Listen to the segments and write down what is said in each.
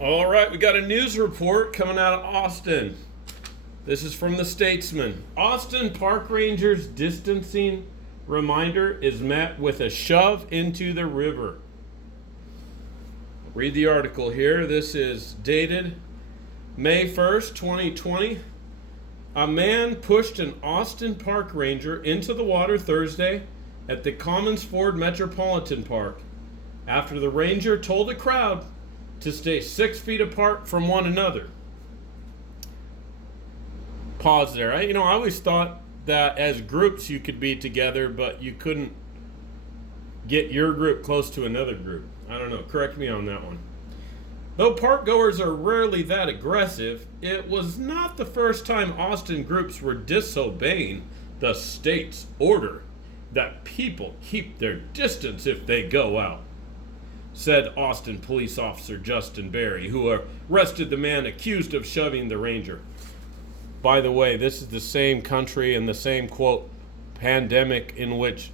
All right, we got a news report coming out of Austin. This is from the Statesman. Austin Park Rangers distancing reminder is met with a shove into the river. Read the article here. This is dated May 1st, 2020. A man pushed an Austin Park Ranger into the water Thursday at the Commons Ford Metropolitan Park after the ranger told a crowd to stay 6 feet apart from one another. Pause there. I always thought that as groups you could be together, but you couldn't get your group close to another group. I don't know. Correct me on that one. Though park goers are rarely that aggressive, it was not the first time Austin groups were disobeying the state's order that people keep their distance if they go out, said Austin police officer Justin Berry, who arrested the man accused of shoving the ranger. By the way, this is the same country and the same, quote, pandemic in which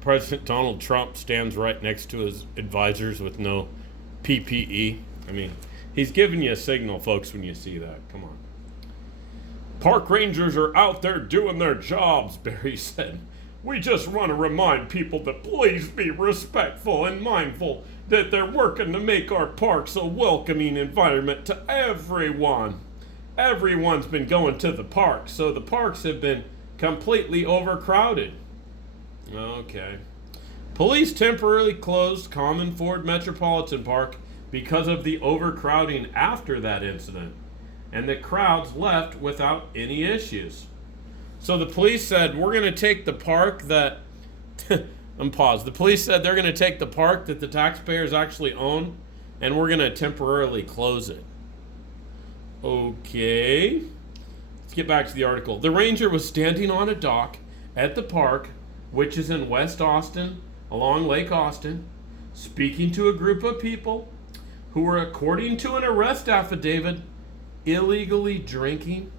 President Donald Trump stands right next to his advisors with no PPE. I mean, he's giving you a signal, folks, when you see that. Come on. Park rangers are out there doing their jobs, Berry said. We just want to remind people to please be respectful and mindful that they're working to make our parks a welcoming environment to everyone. Everyone's been going to the parks, so the parks have been completely overcrowded. Okay. Police temporarily closed Common Ford Metropolitan Park because of the overcrowding after that incident, and the crowds left without any issues. So the police said, we're going to take the park that... The police said they're going to take the park that the taxpayers actually own, and we're going to temporarily close it. Okay. Let's get back to the article. The ranger was standing on a dock at the park, which is in West Austin, along Lake Austin, speaking to a group of people who were, according to an arrest affidavit, illegally drinking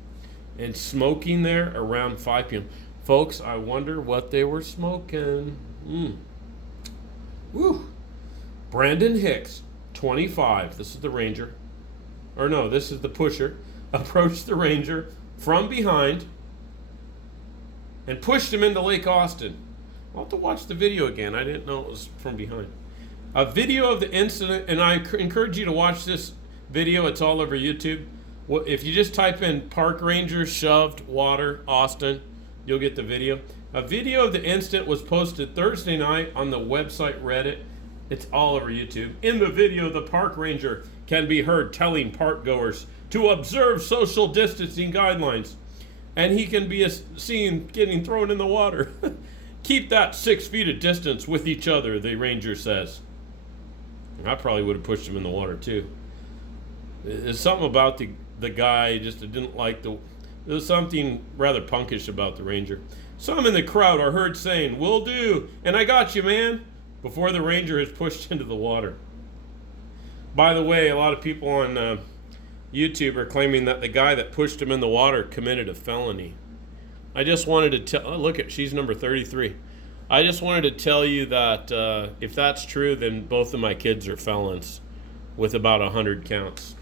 and smoking there around 5 p.m. Folks, I wonder what they were smoking. Woo. Brandon Hicks, 25, this is the ranger, or no, this is the pusher, approached the ranger from behind and pushed him into Lake Austin. I'll have to watch the video again. I didn't know it was from behind. A video of the incident, and I encourage you to watch this video. It's all over YouTube. If you just type in Park Ranger shoved water Austin, you'll get the video. A video of the incident was posted Thursday night on the website Reddit. It's all over YouTube. In the video, the park ranger can be heard telling park goers to observe social distancing guidelines, and he can be seen getting thrown in the water. Keep that 6 feet of distance with each other, the ranger says. I probably would have pushed him in the water too. There's something about the guy, just didn't like there was something rather punkish about the ranger. Some in the crowd are heard saying, "Will do," and "I got you, man," before the ranger is pushed into the water. By the way, a lot of people on YouTube are claiming that the guy that pushed him in the water committed a felony. I just wanted to tell, look at, she's number 33. I just wanted to tell you that if that's true, then both of my kids are felons with about 100 counts,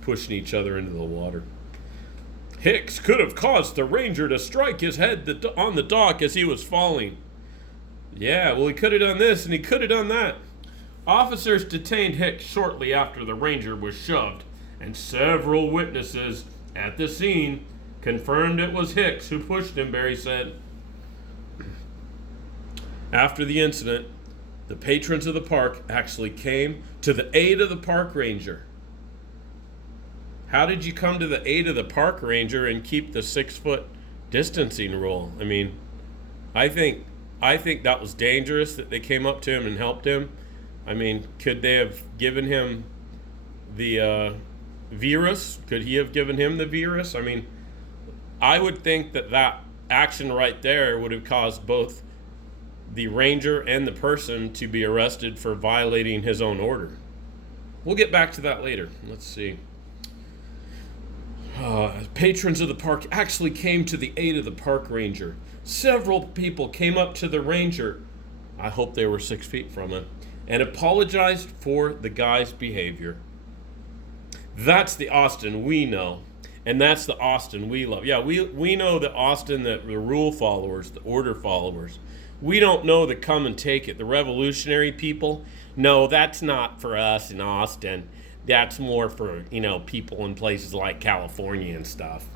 pushing each other into the water. Hicks could have caused the ranger to strike his head on the dock as he was falling. Yeah, well, he could have done this and he could have done that. Officers detained Hicks shortly after the ranger was shoved, and several witnesses at the scene confirmed it was Hicks who pushed him, Berry said. After the incident, the patrons of the park actually came to the aid of the park ranger. How did you come to the aid of the park ranger and keep the 6 foot distancing rule? I mean, I think that was dangerous that they came up to him and helped him. I mean, could they have given him the virus? Could he have given him the virus? I mean, I would think that action right there would have caused both the ranger and the person to be arrested for violating his own order. We'll get back to that later. Let's see. Patrons of the park actually came to the aid of the park ranger. Several people came up to the ranger, I hope they were 6 feet from him, and apologized for the guy's behavior. That's the Austin we know. And that's the Austin we love. Yeah, we know the Austin, the rule followers, the order followers. We don't know the come and take it, the revolutionary people. No, that's not for us in Austin. That's more for, people in places like California and stuff.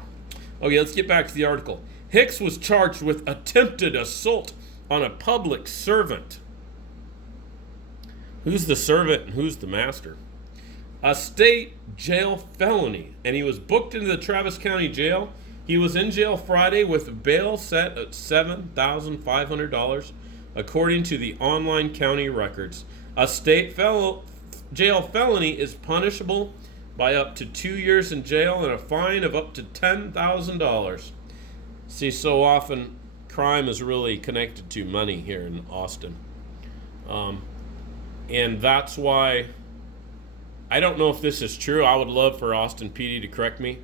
Okay, let's get back to the article. Hicks was charged with attempted assault on a public servant. Who's the servant and who's the master? A state jail felony, and he was booked into the Travis County Jail. He was in jail Friday with bail set at $7,500, according to the online county records. A state jail felony is punishable by up to 2 years in jail and a fine of up to $10,000. See, so often crime is really connected to money here in Austin. And that's why, I don't know if this is true. I would love for Austin PD to correct me.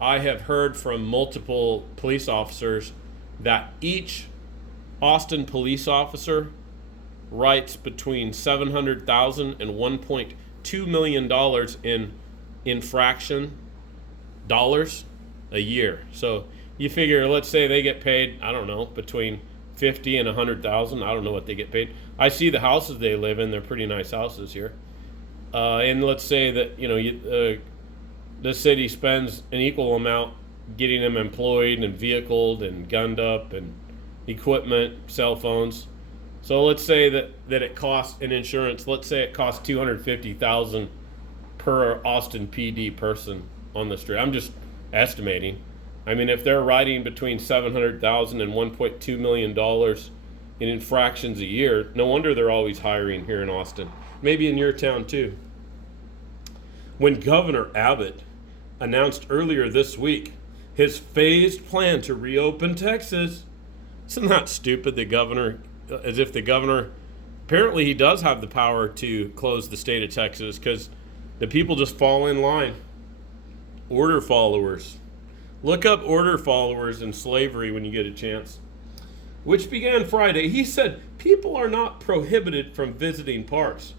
I have heard from multiple police officers that each Austin police officer writes between $700,000 and $1.2 million in infraction dollars a year. So you figure, let's say they get paid, I don't know, between $50,000 and $100,000. I don't know what they get paid. I see the houses they live in. They're pretty nice houses here. And let's say that, the city spends an equal amount getting them employed and vehicled and gunned up and equipment, cell phones. So let's say that it costs an insurance, let's say it costs $250,000 per Austin PD person on the street. I'm just estimating. I mean, if they're writing between $700,000 and $1.2 million in infractions a year, no wonder they're always hiring here in Austin. Maybe in your town too. When Governor Abbott announced earlier this week his phased plan to reopen Texas, isn't that stupid? As if the governor, apparently he does have the power to close the state of Texas because the people just fall in line. Order followers. Look up order followers in slavery when you get a chance. Which began Friday. He said people are not prohibited from visiting parks.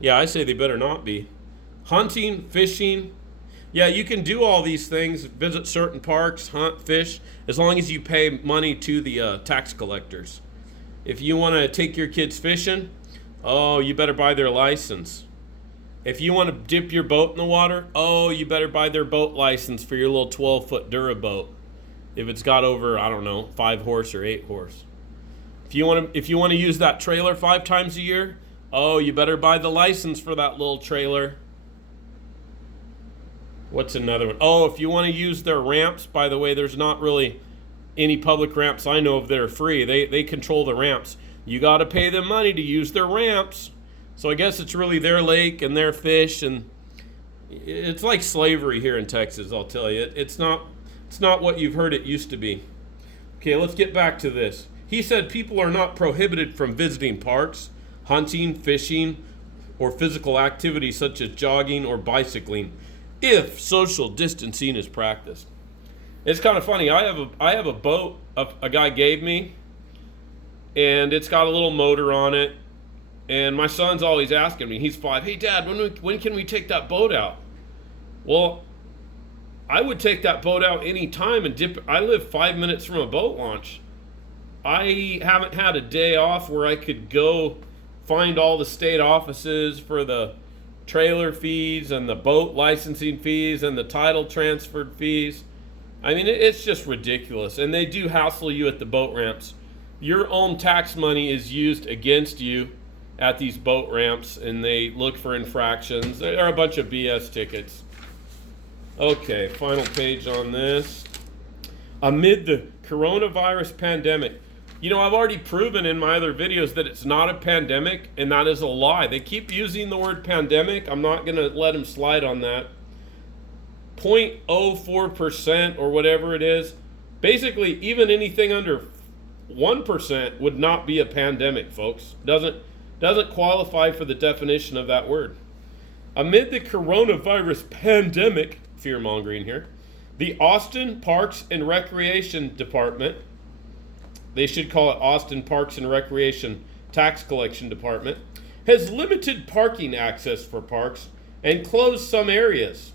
Yeah, I say they better not be. Hunting, fishing. Yeah, you can do all these things, visit certain parks, hunt, fish, as long as you pay money to the tax collectors. If you want to take your kids fishing, you better buy their license. If you want to dip your boat in the water, you better buy their boat license for your little 12-foot Dura boat. If it's got over, 5 horse or 8 horse. If you want to use that trailer 5 times a year, you better buy the license for that little trailer. What's another one? If you want to use their ramps, by the way, there's not really any public ramps I know of that are free. They control the ramps. You got to pay them money to use their ramps. So I guess it's really their lake and their fish, and it's like slavery here in Texas, I'll tell you. It's not what you've heard it used to be. Okay, let's get back to this. He said people are not prohibited from visiting parks, hunting, fishing, or physical activities such as jogging or bicycling, if social distancing is practiced. It's kind of funny. I have a boat a guy gave me, and it's got a little motor on it. And my son's always asking me, he's 5, hey Dad, when can we take that boat out? Well, I would take that boat out any time and dip. I live 5 minutes from a boat launch. I haven't had a day off where I could go find all the state offices for the trailer fees and the boat licensing fees and the title transferred fees. I mean, it's just ridiculous. And they do hassle you at the boat ramps. Your own tax money is used against you at these boat ramps, and they look for infractions. There are a bunch of BS tickets. Okay, final page on this. Amid the coronavirus pandemic. I've already proven in my other videos that it's not a pandemic, and that is a lie. They keep using the word pandemic. I'm not going to let them slide on that. 0.04% or whatever it is. Basically, even anything under 1% would not be a pandemic, folks. Doesn't qualify for the definition of that word. Amid the coronavirus pandemic, fear-mongering here, the Austin Parks and Recreation Department, they should call it Austin Parks and Recreation Tax Collection Department, has limited parking access for parks and closed some areas.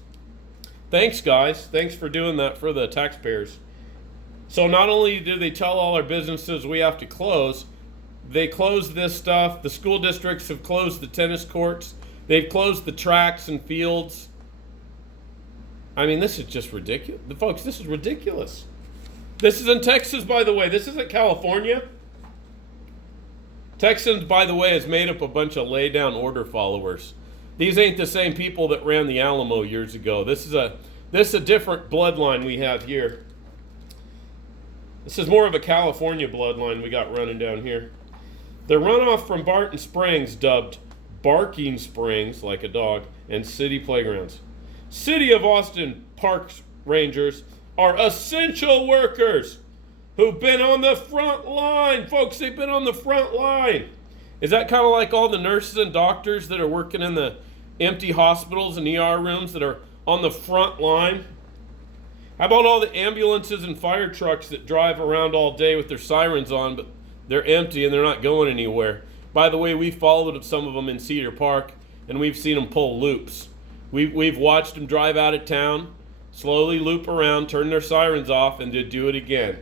Thanks, guys. Thanks for doing that for the taxpayers. So not only do they tell all our businesses we have to close, they close this stuff. The school districts have closed the tennis courts. They've closed the tracks and fields. I mean, this is just ridiculous. Folks, this is ridiculous. This is in Texas, by the way. This isn't California. Texans, by the way, is made up a bunch of lay-down order followers. These ain't the same people that ran the Alamo years ago. This is a different bloodline we have here. This is more of a California bloodline we got running down here. The runoff from Barton Springs, dubbed Barking Springs, like a dog, and city playgrounds. City of Austin Parks Rangers are essential workers who've been on the front line. Folks, they've been on the front line. Is that kind of like all the nurses and doctors that are working in the empty hospitals and ER rooms that are on the front line? How about all the ambulances and fire trucks that drive around all day with their sirens on, but they're empty and they're not going anywhere? By the way, we followed some of them in Cedar Park, and we've seen them pull loops. We've watched them drive out of town, slowly loop around, turn their sirens off, and then do it again.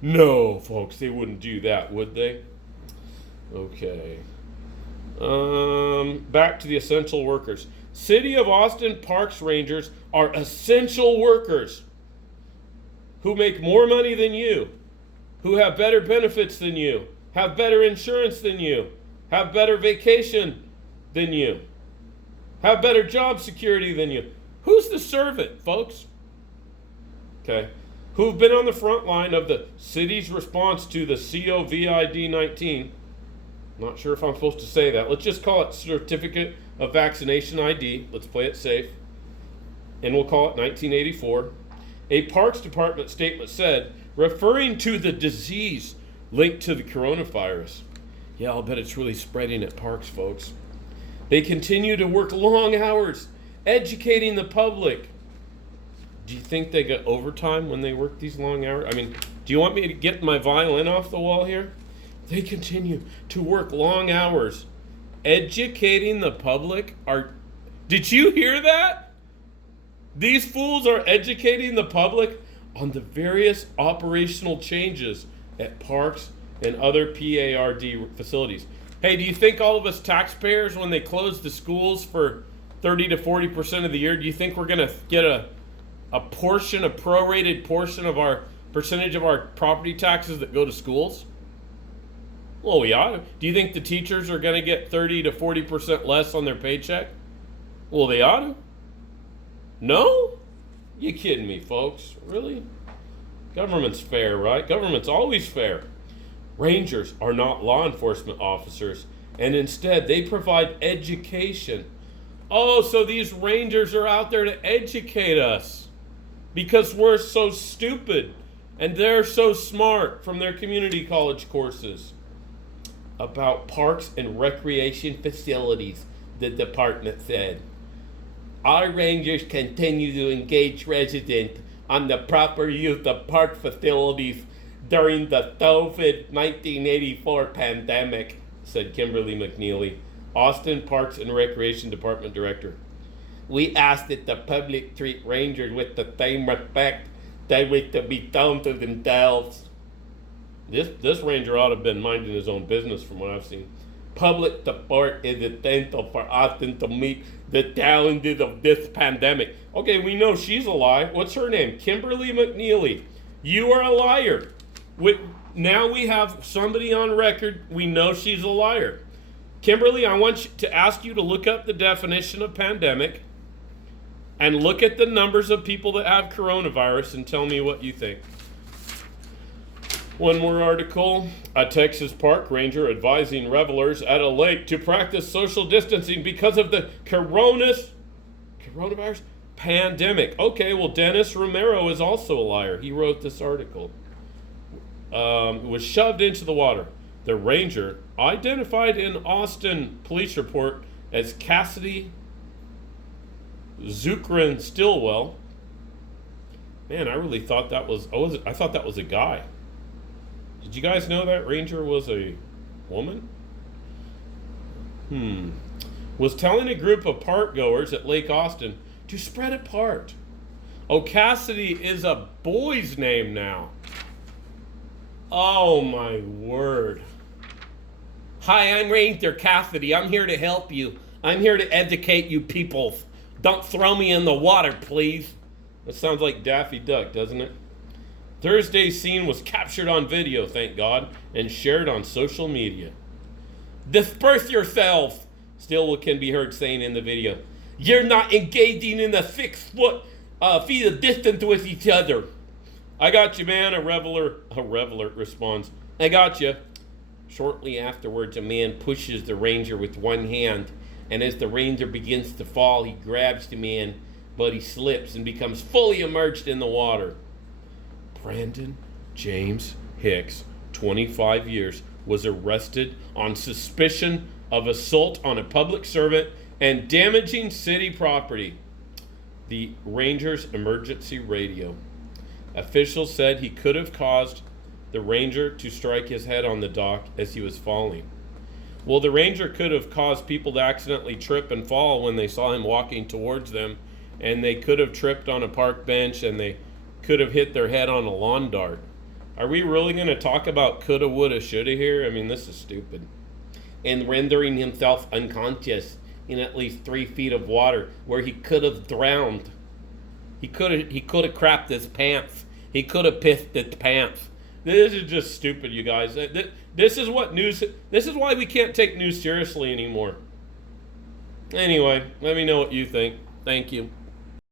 No, folks, they wouldn't do that, would they? Okay. Back to the essential workers. City of Austin Parks Rangers are essential workers who make more money than you, who have better benefits than you, have better insurance than you, have better vacation than you, have better job security than you. Who's the servant, folks? Okay. Who've been on the front line of the city's response to the COVID-19. Not sure if I'm supposed to say that. Let's just call it Certificate of Vaccination ID. Let's play it safe. And we'll call it 1984. A Parks Department statement said, referring to the disease linked to the coronavirus. Yeah, I'll bet it's really spreading at parks, folks. They continue to work long hours, educating the public. Do you think they get overtime when they work these long hours? I mean, do you want me to get my violin off the wall here? They continue to work long hours, educating the public. Did you hear that? These fools are educating the public on the various operational changes at parks and other PARD facilities. Hey, do you think all of us taxpayers, when they close the schools for 30 to 40% of the year, do you think we're going to get a prorated portion of our percentage of our property taxes that go to schools? Well, we ought to. Do you think the teachers are going to get 30 to 40% less on their paycheck? Well, they ought to. No? You kidding me, folks? Really? Government's fair, right? Government's always fair. Rangers are not law enforcement officers, and instead they provide education. Oh, so these rangers are out there to educate us because we're so stupid and they're so smart from their community college courses about parks and recreation facilities, the department said. Our rangers continue to engage residents on the proper use of park facilities during the COVID-1984 pandemic, said Kimberly McNeely, Austin Parks and Recreation Department Director. We ask that the public treat rangers with the same respect they wish to be shown to themselves. This ranger ought to have been minding his own business from what I've seen. Public support is essential for Austin to meet the challenges of this pandemic. Okay, we know she's a lie. What's her name? Kimberly McNeely. You are a liar. Now we have somebody on record. We know she's a liar. Kimberly, I want to ask you to look up the definition of pandemic and look at the numbers of people that have coronavirus and tell me what you think. One more article. A Texas park ranger advising revelers at a lake to practice social distancing because of the coronavirus pandemic. Okay, well, Dennis Romero is also a liar. He wrote this article. Was shoved into the water. The ranger, identified in Austin police report as Cassidy Zucran Stillwell. Man, I really thought that was. I thought that was a guy. Did you guys know that ranger was a woman? Was telling a group of park goers at Lake Austin to spread apart Oh, Cassidy is a boy's name now. Oh, my word. Hi, I'm Ranger Cassidy. I'm here to help you. I'm here to educate you people. Don't throw me in the water, please. That sounds like Daffy Duck, doesn't it? Thursday's scene was captured on video, thank God, and shared on social media. Disperse yourselves, still can be heard saying in the video. You're not engaging in the 6 feet of distance with each other. I got you, man, a reveler responds. I got you. Shortly afterwards, a man pushes the ranger with one hand, and as the ranger begins to fall, he grabs the man, but he slips and becomes fully immersed in the water. Brandon James Hicks, 25 years, was arrested on suspicion of assault on a public servant and damaging city property. The ranger's emergency radio. Officials said he could have caused the ranger to strike his head on the dock as he was falling. Well, the ranger could have caused people to accidentally trip and fall when they saw him walking towards them, and they could have tripped on a park bench, and they could have hit their head on a lawn dart. Are we really going to talk about coulda, woulda, shoulda here? I mean, this is stupid. And rendering himself unconscious in at least 3 feet of water where he could have drowned. He could have crapped his pants. He could have pissed his pants. This is just stupid, you guys. This is why we can't take news seriously anymore. Anyway, let me know what you think. Thank you.